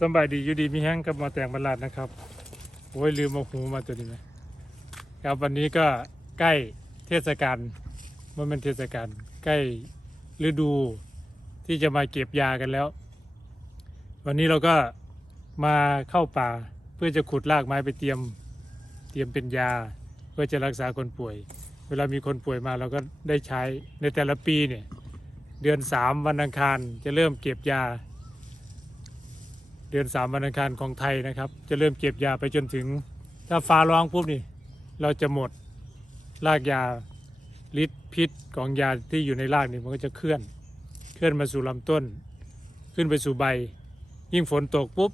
สบายดีอยู่ดีมีแห้งกับมาแต่งบรรลัดนะครับโอ้ยลืมเอาหูมาตัวนี้ไหมครับวันนี้ก็ใกล้เทศกาลมันเป็นเทศกาลใกล้ฤดูที่จะมาเก็บยากันแล้ว วันนี้เราก็มาเข้าป่าเพื่อจะขุดรากไม้ไปเตรียมเตรียมเป็นยา เพื่อจะรักษาคนป่วย เวลามีคนป่วยมาเราก็ได้ใช้ในแต่ละปีเนี่ยเดือนสามวันอังคารจะเริ่มเก็บยา เดือนสามวันอังคารของไทยนะครับ จะเริ่มเก็บยาไปจนถึง ถ้าฟ้าร้องปุ๊บนี่ เราจะหมดรากยาฤทธิ์พิษของยาที่อยู่ในรากนี่มันก็จะเคลื่อน เคลื่อนมาสู่ลำต้น ขึ้นไปสู่ใบ ยิ่งฝนตกปุ๊บ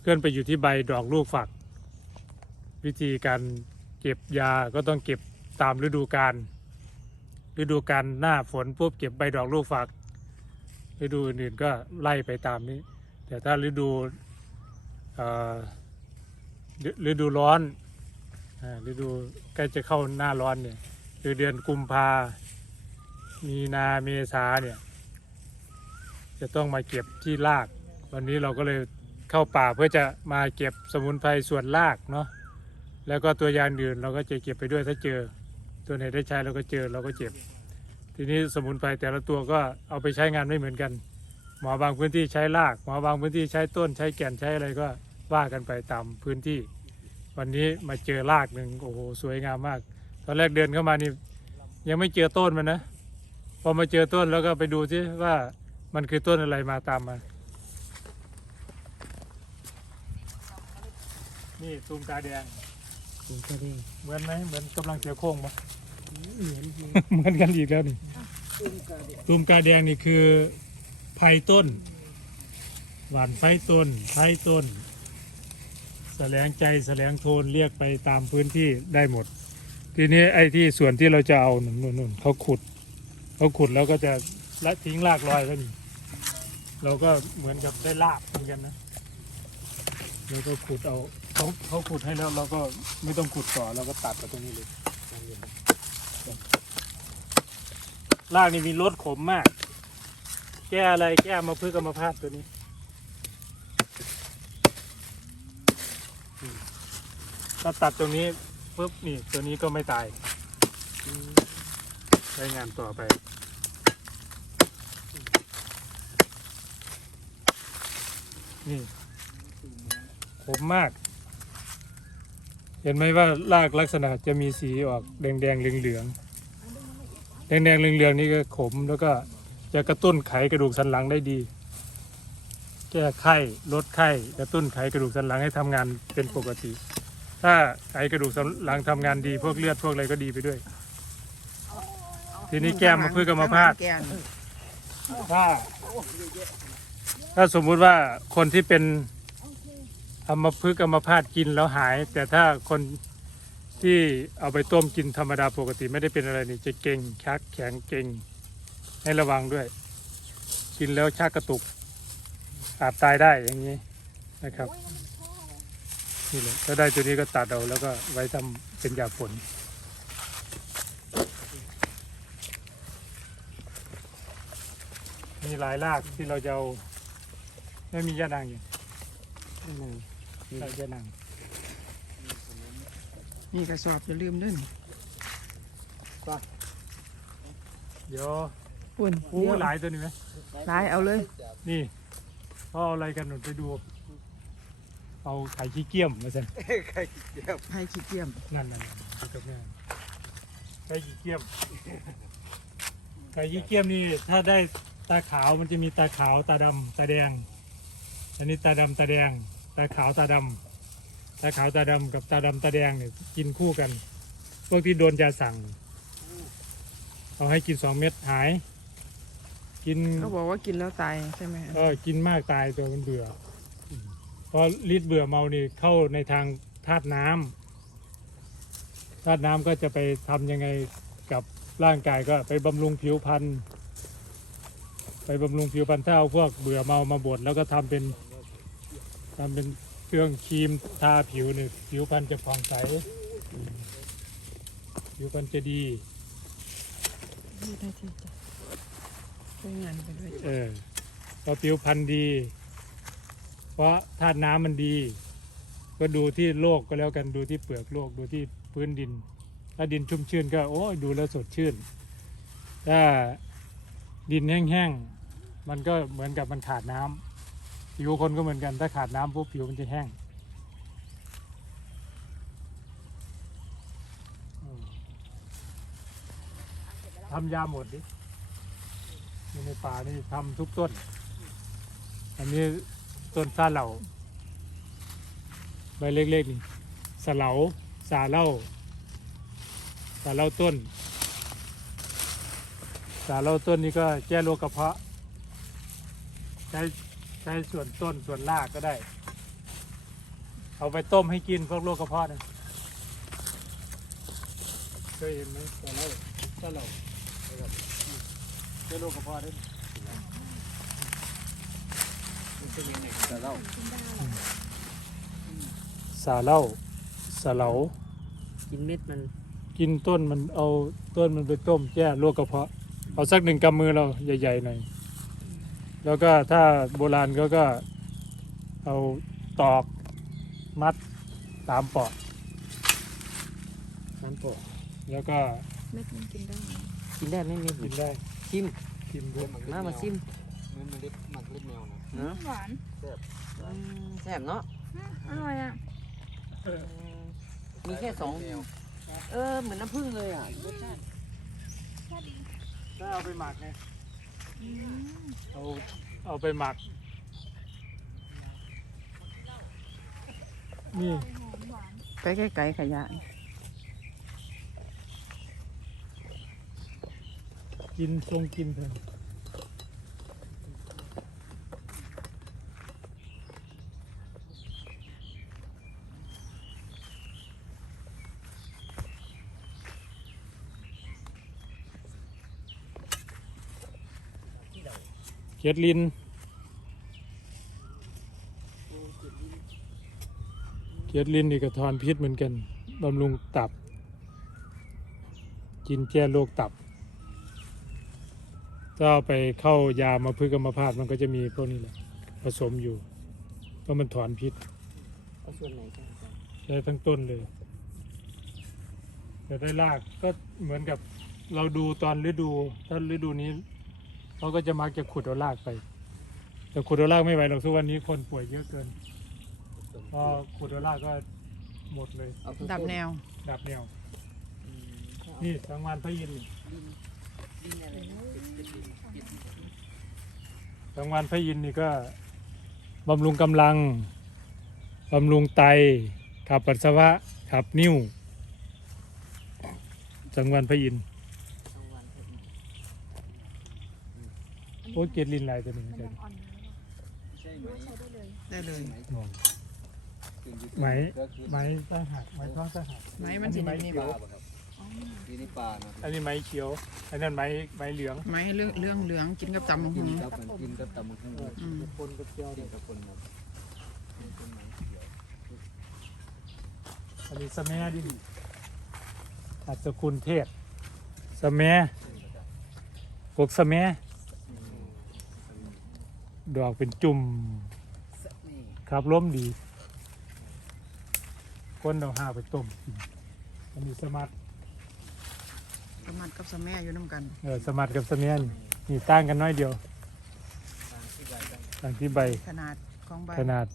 เคลื่อนไปอยู่ที่ใบดอกลูกฝัก วิธีการเก็บยาก็ต้องเก็บตามฤดูกาลฤดูกาลหน้าฝนปุ๊บเก็บใบดอกลูกฝักฤดูอื่นๆก็ไล่ไปตามนี้ แต่ถ้าฤดูฤดูร้อนฤดูใกล้จะเข้าหน้าร้อนเนี่ยคือเดือนกุมภา มีนาเมษาเนี่ย จะต้องมาเก็บที่ราก วันนี้เราก็เลยเข้าป่าเพื่อจะมาเก็บสมุนไพรส่วนรากเนาะ แล้วก็ตัวยาอื่นเราก็จะเก็บไปด้วยถ้าเจอ ตัวไหนได้ใช้เราก็เจอเราก็เจ็บ ทีนี้สมุนไพรแต่ละตัวก็เอาไปใช้งานไม่เหมือนกัน หมอบางพื้นที่ใช้ราก หมอบางพื้นที่ใช้ต้นใช้แก่นใช้อะไรก็ว่ากันไปตามพื้นที่ วันนี้มาเจอรากหนึ่งโอ้โหสวยงามมาก ตอนแรกเดินเข้ามานี่ยังไม่เจอต้นมันนะพอมาเจอต้นแล้วก็ไปดูซิว่ามันคือต้นอะไรมาตามมานี่ตูมตาแดงผมก็ได้เหมือนไหมเหมือนกำลังเสียโค้งปะเหมือนอยู่เหมือนกันอีกแล้วนี่ตุ้มกระเด็นตูมกาแดงนี่คือ ไผ่ต้น หวานไฟต้นไผ่ต้น แสลงใจแสลงโทนเรียกไปตามพื้นที่ได้หมด ทีนี้ไอ้ที่ส่วนที่เราจะเอานู่นนู่นนู่นเขาขุดเขาขุดแล้วก็จะละทิ้งรากลอยไว้นี่เราก็เหมือนกับได้ลาบเหมือนกันนะเราก็ขุดเอาเขาเขาขุดให้แล้วเราก็ไม่ต้องขุดต่อเราก็ตัดไปตรงนี้เลยรากนี่มีรสขมมาก แก้อะไรแก้มาพึ่งกรรมภาพตัวนี้ถ้าตัดตรงนี้ปุ๊บนี่ตัวนี้ก็ไม่ตายใช้งานต่อไปนี่ขมมาก เห็นไหมว่ารากลักษณะจะมีสีออกแดงแดงๆเหลืองแดงแดงๆเหลืองนี่ก็ขมแล้วก็ จะกระตุ้นไขกระดูกสันหลังได้ดี แก้ไข้ลดไข้กระตุ้นไขกระดูกสันหลังให้ทำงานเป็นปกติ ถ้าไขกระดูกสันหลังทำงานดี พวกเลือดพวกอะไรก็ดีไปด้วย ทีนี้แก้มาพื่อกรรมภาพแก้มถ้าถ้าสมมุติว่าคนที่เป็นอัมาพฤกษ์อัมพาตกินแล้วหาย แต่ถ้าคนที่เอาไปต้มกินธรรมดาปกติไม่ได้เป็นอะไรนี่จะเก่งชักแข็งเก่ง ให้ระวังด้วย กินแล้วชักกระตุก อาจตายได้อย่างนี้นะครับนี่แหละถ้าได้ตัวนี้ก็ตัดเอาแล้วก็ไว้ทำเป็นยาผลมีหลายรากที่เราจะเอาไม่มียานางอยู่นั่นน่ะใส่ยานางนี่กระสอบอย่าลืมด้วยนี่เดี๋ยว ปุ่นโอ้หลายตัวนี่ไหมหลายเอาเลย นี่เขาเอาอะไรกันหนุนไปดู เอาไข่ขี้เกียมมาสิให้ขี้เกียมนั่นนั่นนั่นดูกับแม่ไข่ขี้เกียมไข่ขี้เกียมนี่ถ้าได้ตาขาวมันจะมีตาขาวตาดำตาแดง อันนี้ตาดำตาแดง ตาขาวตาดำตาขาวตาดำกับตาดำตาแดงเนี่ยกินคู่กัน พวกที่โดนยาสั่ง เอาให้กินสองเม็ดหาย กินเขาบอกว่ากินแล้วตายใช่ไหมก็กินมากตายตัวมันเบื่ออเพราะฤทธิ์เบื่อเมานี่เข้าในทางธาตุน้ำธาตุน้ำก็จะไปทำยังไงกับร่างกายก็ไปบำรุงผิวพรรณไปบำรุงผิวพรรณถ้าเอาพวกเบื่อเมามาบดแล้วก็ทำเป็นทำเป็นเครื่องครีมทาผิวเนี่ยผิวพรรณจะผ่องใสผิวพรรณจะดีนี่ได้ที่จะ ช่วยงานไปด้วยเออพอผิวพรรณดี เพราะธาตุน้ำมันดี ก็ดูที่โลกก็แล้วกันดูที่เปลือกโลกดูที่พื้นดิน ถ้าดินชุ่มชื้นก็โอ้ยดูแล้วสดชื่น ถ้าดินแห้งๆมันก็เหมือนกับมันขาดน้ำผิวคนก็เหมือนกันถ้าขาดน้ำปุ๊บผิวมันจะแห้งทำยาหมดดิ ในป่านี่ทำทุกต้น อันนี้ต้นซาเหล่าใบเล็กๆนี่สะเหลาสาเหล่าสาเหล่าต้น สาเหล่าต้นนี่ก็แก้โรคกระเพาะ ใช้ใช้ส่วนต้นส่วนรากก็ได้ เอาไปต้มให้กินพวกโรคกระเพาะนะเคยเห็นไหมสาเหล่าสาเหล่า แก้โรคกระเพาะได้แต่เราสาเหล่าสาเหลากินเม็ดมันกินต้นมันเอาต้นมันไปต้มแก้โรคกระเพาะ เอาสักหนึ่งกำมือเราใหญ่ๆหน่อย แล้วก็ถ้าโบราณเขาก็เอาตอกมัดตามปอกน้ำปอกแล้วก็เม็ดมันกินได้ไหมกินได้ไหมเม็ดกินได้ ชิมกินด้วยมามาชิมเหมือนมันเล็บมันเล็บแมวนะเนาะหวานอืมแซ่บเนาะอร่อยอะอืมมีแค่สองเออเหมือนน้ำผึ้งเลยอะรสชาติถ้าเอาไปหมักไงเอาเอาไปหมักนี่ไปไกลๆขยะ กินทรงกินเถอะเกียดลินเกียดลินนี่ก็ทอนพิษเหมือนกัน บำรุงตับ กินแก้โรคตับ ถ้าเอาไปเข้ายามาพึกษ์กรรมภาพมันก็จะมีพวกนี้แหละผสมอยู่เพราะมันถอนพิษเอาส่วนไหนกันใช้ทั้งต้นเลยแต่ได้รากก็เหมือนกับเราดูตอนฤดู ถ้าฤดูนี้เขาก็จะมักจะขุดเอารากไป แต่ขุดเอารากไม่ไหวหรอกทุกวันนี้คนป่วยเยอะเกินพอขุดเอารากก็หมดเลย เอาทั้งดับต้นแนว ดับแนว อืมเอานี่สังวานพระยินทร์นี่ดินอะไรนะ เป็นดินดินสังวานพระยินทร์นี่ก็บำรุงกำลังบำรุงไตขับปัสสาวะขับนิ่วสังวานพระยินทร์สองวันเท่านั้นโอ้ยเกลียดลินลายตัวหนึ่งมันกันยังอ่อนอยู่ใช่ไหมใช้ได้เลยได้เลย ไหมไหมตั้งหักไหมท้องตั้งหักไหมมันสิอันี่เขียวป่าป่ะครับ อยู่ในป่านะอันนี้ไหมเขียว อันนั้นไหมไหมเหลืองไหมเรื่องเรื่องเหลืองกินกับตำบักกิหุนงกับมันกินกับตำบักหุ่งอืมคนกับเขียวกินกับคนครับเป็นต้นไม้เขียวอันนี้สะแมัดินอัศคุณเทศสะแมัพวกสะแมัดอกเป็นจุ่มนี่ครับล้มดีคนเอาห้าไปต้มกินอันนี้สมัด สมัดกับสะแม่อยู่น้ำกันเออสมัดกับสะแมันี่นี่ต่างกันน้อยเดียวทางที่ใดกันต่างที่ใบขนาดของใบขนาด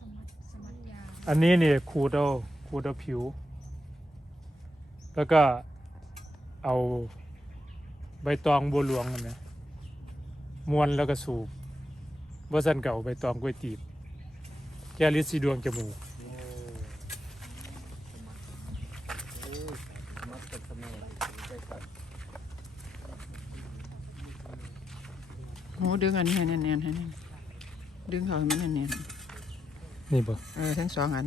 สมัดสมัดยาอันนี้เนี่ยขูดเอาขูดเอาผิว แล้วก็เอาใบตองบัวหลวงกันนะม้วนแล้วก็สูบว่าสันเก่าใบตองกล้วยตีบแก้ลิดสีดวงจมูก โอ้สมัครเออสมัครกับสมัยใกล้กัน โอ้ดึงอันนี้ให้แน่นๆให้แน่นดึงเขาให้มันแน่นนี่ปะๆเออทั้งสองอัน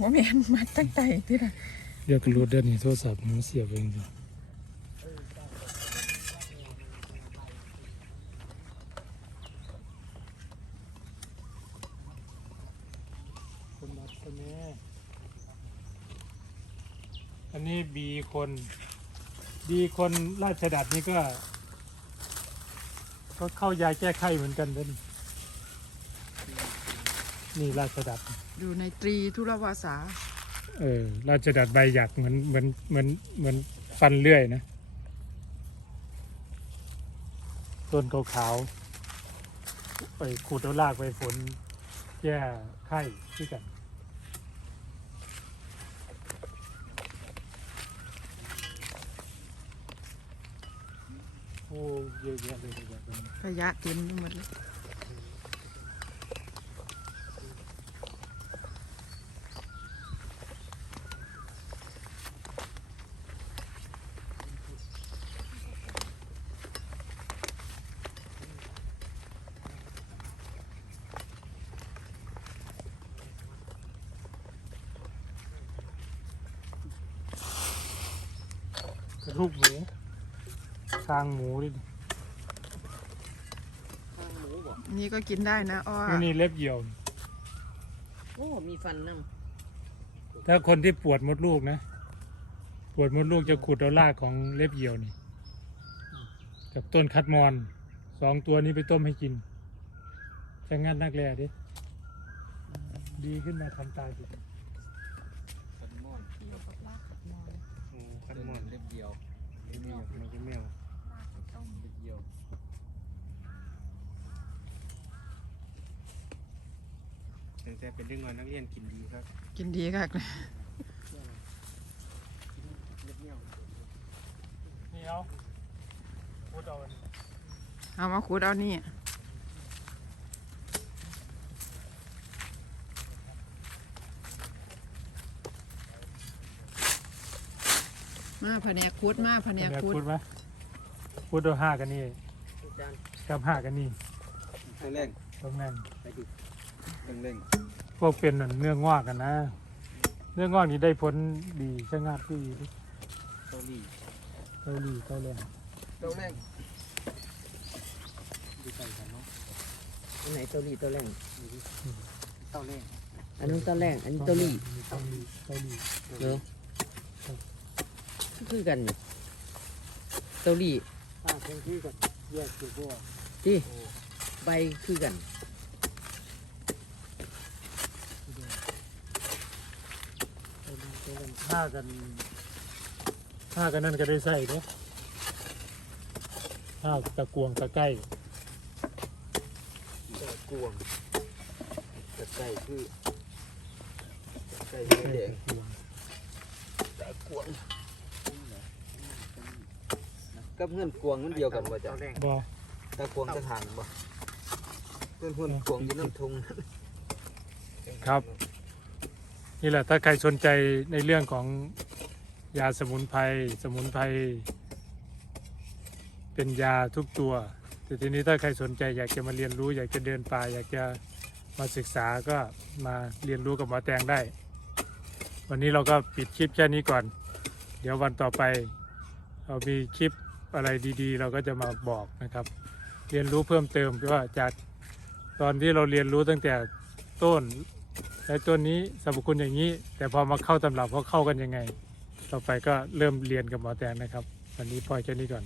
ว่าแม่นมัดตั้งใจที่ละเรียกรูดเดินนี่โทรศัพท์มันเสียบเองจ้ะคนมัดสะแม่อันนี้บีคน บีคนราชดัดนี่ก็ ก็เข้ายาแก้ไข้เหมือนกันเด้นนี่ราชดัดอยู่ในตรีธุรวาสา เออ ราชดัดใบหยักเหมือนเหมือนเหมือนเหมือนฟันเลื่อยนะต้นขาวๆไปขูดแล้วลากไปฝนแก้ไข้ที่กัน โอ้เยอะแยะเลยเยอะแยะเลยขยะเต็มไปหมดเลยกระลูกหมู คางหมูดิข้างหมูบอกนี่ก็กินได้นะอ้อนี่นี่เล็บเหยี่ยว โอ้มีฟันน้ถ้าคนที่ปวดมดลูกนะ ปวดมดลูกจะขุดเอารากของเล็บเหยี่ยวนี่ กับต้นคัดมอนสองตัวนี้ไปต้มให้กินจะงัดนักแร่ดิดีขึ้นมาทำตาสิคันมอนเกี่ยวกับรากขัดมอน โอ้คันมอนเล็บเดียวเล็บเหยี่ยวมันก็แมว รากไปต้ม เล็บเดียว ตั้งแต่เป็นเรื่องงานนักเรียนกินดีครับกินดีค่ะเล็บเนี้ยนี่เอาพูดเอาอันเอามาขูดเอานี่มาแผนกขูดมาแผนกเนี่ยขูดพูดไหมพูดเอาห้ากันนี่ำจานกับห้ากันนี่ต้องเร่งตรงนั้นต้อง เร่งพวกเป็นเนื้องอกกันนะ เนื้องอกนี่ได้ผลดีชะงัดที่เกาหลีเกาหลีเกาหลีต้องเร่งดีใจกันเนาะอันไหนตัวรีตัวแรงเต้าเร่งอันนู้นตัวแรงอันนี้ตัวรีเกาหลีเกาหลีเนาะคือกันนี่ตัวรีอ่าเพิ่งที่กับแยกคือพวกที่ใบคือกัน ห้ากันห้ากันนั่นก็ได้ใส่เนาะห้าตะกวงตะไก้แต่กวงแต่ไก่คือไก่ไก่แดงตะกวงแต่กวงกับเงินกวงมันเดียวกันบ่จ้ะบอแต่กวงจะทางบ่เพื่อนเพื่อนกวงอยู่น้ำทุงครับ นี่แหละถ้าใครสนใจในเรื่องของยาสมุนไพรสมุนไพรเป็นยาทุกตัว แต่ทีนี้ถ้าใครสนใจอยากจะมาเรียนรู้ อยากจะเดินป่าอยากจะมาศึกษาก็มาเรียนรู้กับหมอแตงได้ วันนี้เราก็ปิดคลิปแค่นี้ก่อน เดี๋ยววันต่อไป เรามีคลิปอะไรดีๆ เราก็จะมาบอกนะครับ เรียนรู้เพิ่มเติมว่าจากตอนที่เราเรียนรู้ตั้งแต่ต้น และต้นนี้สรรพคุณอย่างนี้ แต่พอมาเข้าตำรับเขาเข้ากันยังไง ต่อไปก็เริ่มเรียนกับหมอแตงนะครับ วันนี้พอยแค่นี้ก่อน